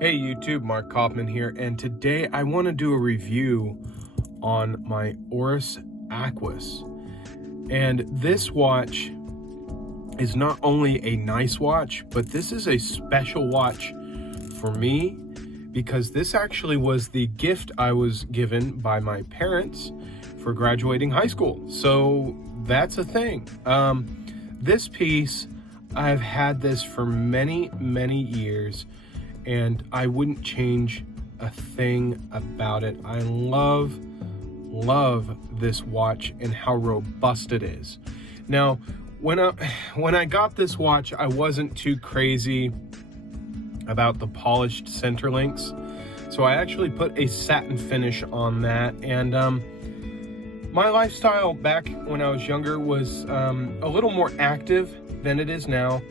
Hey YouTube, Mark Kaufman here, and today I want to do a review on my ORIS Aquis. And this watch is not only a nice watch, but this is a special watch for me because this actually was the gift I was given by my parents for graduating high school. So that's a thing. This piece, I've had this for many years, and I wouldn't change a thing about it. I love this watch and how robust it is. Now, when I got this watch, I wasn't too crazy about the polished center links, so I actually put a satin finish on that. And my lifestyle back when I was younger was a little more active than it is now,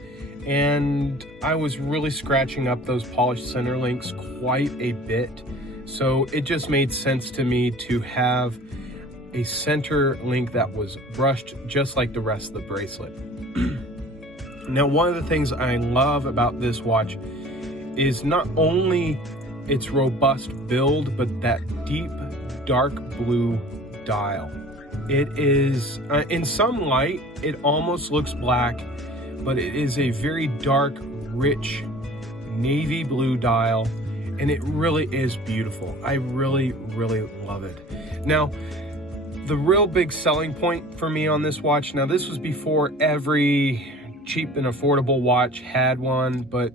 and I was really scratching up those polished center links quite a bit. So it just made sense to me to have a center link that was brushed just like the rest of the bracelet. Now, one of the things I love about this watch is not only its robust build, but that deep dark blue dial. It is, in some light, it almost looks black, but it is a very dark, rich navy blue dial, and it really is beautiful. I really love it. Now, the real big selling point for me on this watch, now this was before every cheap and affordable watch had one, but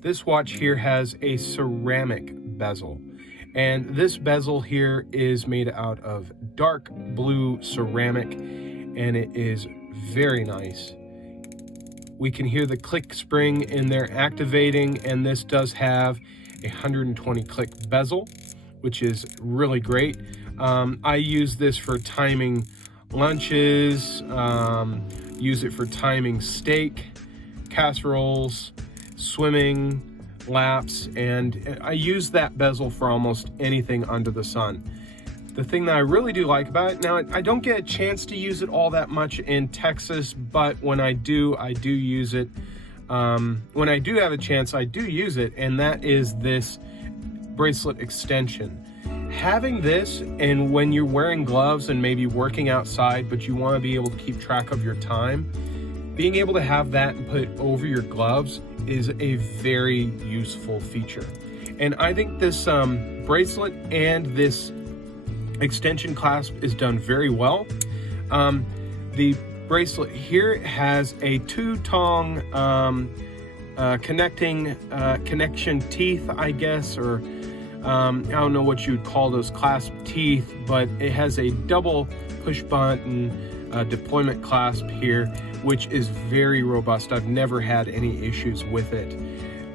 this watch here has a ceramic bezel. And this bezel here is made out of dark blue ceramic, and it is very nice. We can hear the click spring in there activating, and this does have a 120 click bezel, which is really great. I use this for timing lunches, use it for timing steak, casseroles, swimming, laps, and I use that bezel for almost anything under the sun. The thing that I really do like about it, now I don't get a chance to use it all that much in Texas, but when I do use it. When I do have a chance, I do use it, and that is this bracelet extension. Having this, and when you're wearing gloves and maybe working outside, but you want to be able to keep track of your time, being able to have that and put it over your gloves is a very useful feature. And I think this bracelet and this extension clasp is done very well. The bracelet here has a two-tong connection teeth, I guess, or I don't know what you'd call those clasp teeth, but it has a double push button deployment clasp here, which is very robust. I've never had any issues with it.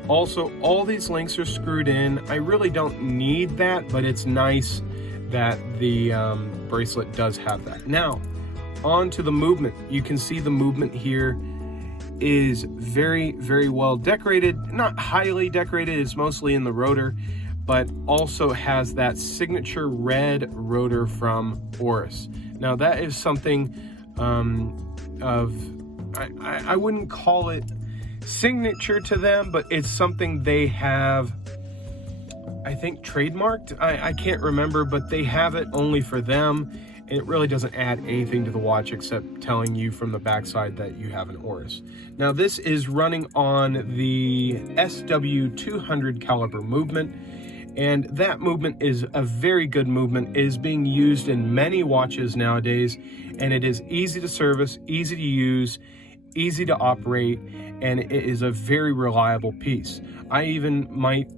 Also, all these links are screwed in. I really don't need that, but it's nice that the bracelet does have that. Now, on to the movement. You can see the movement here is very well decorated. Not highly decorated, it's mostly in the rotor, but also has that signature red rotor from ORIS. Now that is something I wouldn't call it signature to them, but it's something they have, I think, trademarked. I can't remember, but they have it only for them. It really doesn't add anything to the watch except telling you from the backside that you have an ORIS. Now this is running on the SW200 caliber movement, and that movement is a very good movement. It is being used in many watches nowadays, and it is easy to service, easy to use, easy to operate, and it is a very reliable piece. I even might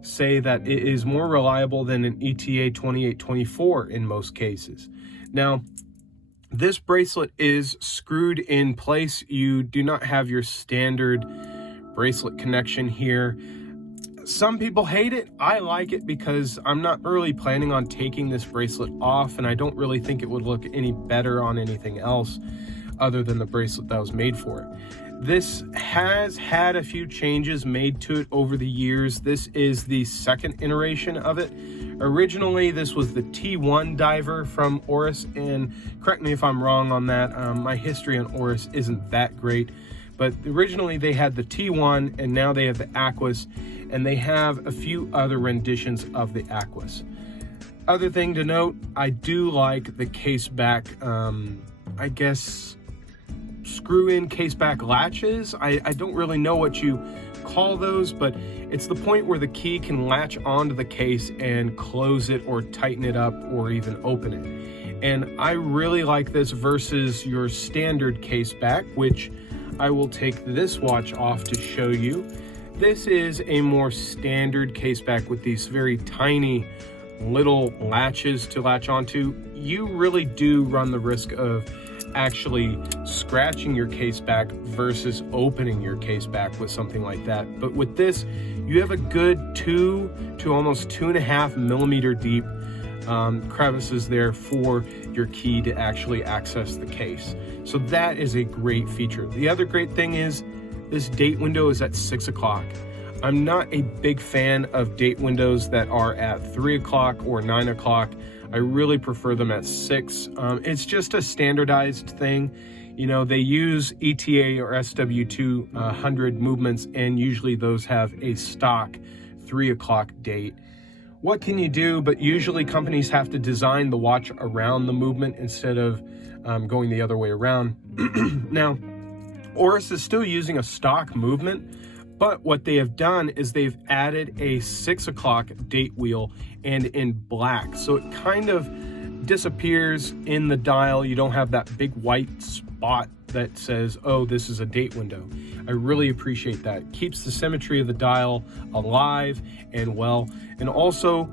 say that it is more reliable than an ETA 2824 in most cases. Now, this bracelet is screwed in place. You do not have your standard bracelet connection here. Some people hate it. I like it because I'm not really planning on taking this bracelet off, and I don't really think it would look any better on anything else other than the bracelet that was made for it. This has had a few changes made to it over the years. This is the second iteration of it. Originally, this was the T1 diver from ORIS, and correct me if I'm wrong on that. My history on ORIS isn't that great, but originally they had the T1 and now they have the Aquis, and they have a few other renditions of the Aquis. Other thing to note, I do like the case back, I guess, screw in case back latches. I don't really know what you call those, but it's the point where the key can latch onto the case and close it or tighten it up or even open it. And I really like this versus your standard case back, which I will take this watch off to show you. This is a more standard case back with these very tiny little latches to latch onto. You really do run the risk of actually scratching your case back versus opening your case back with something like that. But with this, you have a good 2 to almost 2.5 millimeter deep crevices there for your key to actually access the case. So that is a great feature. The other great thing is this date window is at 6 o'clock. I'm not a big fan of date windows that are at 3 o'clock or 9 o'clock. I really prefer them at 6. It's just a standardized thing. You know, they use ETA or SW200 movements, and usually those have a stock 3 o'clock date. What can you do? But usually companies have to design the watch around the movement instead of going the other way around. Now, ORIS is still using a stock movement, but what they have done is they've added a 6 o'clock date wheel and in black. So it kind of disappears in the dial. You don't have that big white spot that says, oh, this is a date window. I really appreciate that. It keeps the symmetry of the dial alive and well. And also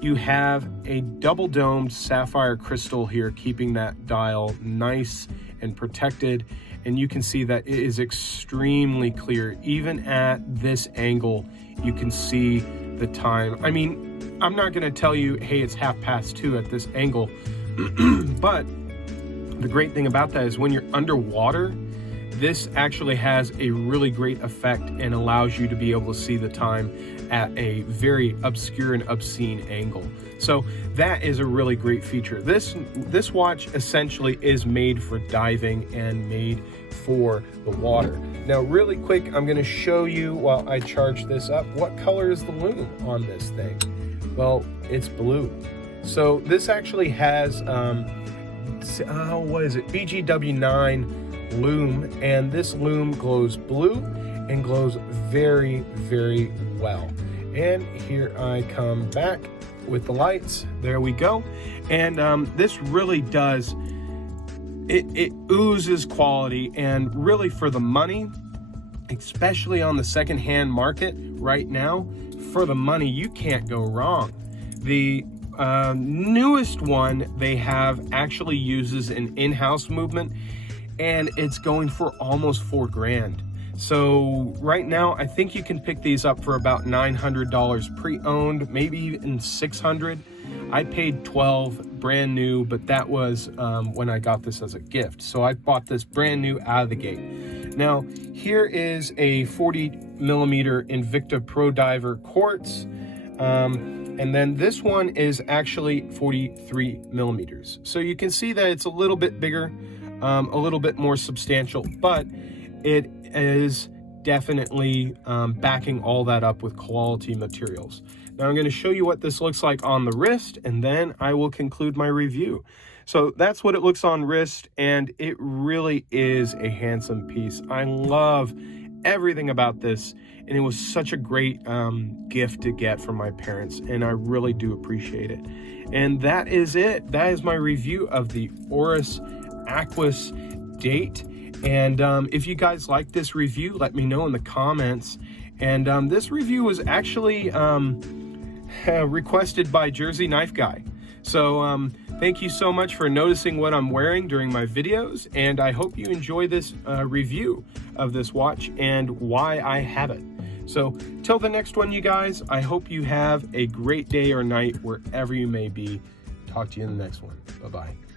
you have a double domed sapphire crystal here, keeping that dial nice and protected. And you can see that it is extremely clear. Even at this angle, you can see the time. I mean, I'm not gonna tell you, hey, it's 2:30 at this angle, but the great thing about that is when you're underwater, this actually has a really great effect and allows you to be able to see the time at a very obscure and obscene angle. So that is a really great feature. This watch essentially is made for diving and made for the water. Now, really quick, I'm gonna show you while I charge this up, what color is the lume on this thing? Well, it's blue. So this actually has, what is it? BGW9 lume, and this lume glows blue and glows very, very well. And here I come back with the lights. There we go. And this really does, it oozes quality, and really for the money, especially on the secondhand market right now, for the money, you can't go wrong. The newest one they have actually uses an in-house movement, and it's going for almost $4 grand. So right now, I think you can pick these up for about $900 pre-owned, maybe even $600. I paid $12 brand new, but that was when I got this as a gift. So I bought this brand new out of the gate. Now, here is a 40 millimeter Invicta Pro Diver quartz. And then this one is actually 43 millimeters. So you can see that it's a little bit bigger, a little bit more substantial, but it is definitely backing all that up with quality materials. Now I'm going to show you what this looks like on the wrist, and then I will conclude my review. So that's what it looks on wrist, and it really is a handsome piece. I love everything about this, and it was such a great gift to get from my parents, and I really do appreciate it. And that is it. That is my review of the ORIS Aquis date. And if you guys like this review, let me know in the comments. And this review was actually requested by Jersey Knife Guy. So thank you so much for noticing what I'm wearing during my videos, and I hope you enjoy this review of this watch and why I have it. So till the next one, you guys, I hope you have a great day or night wherever you may be. Talk to you in the next one. Bye-bye.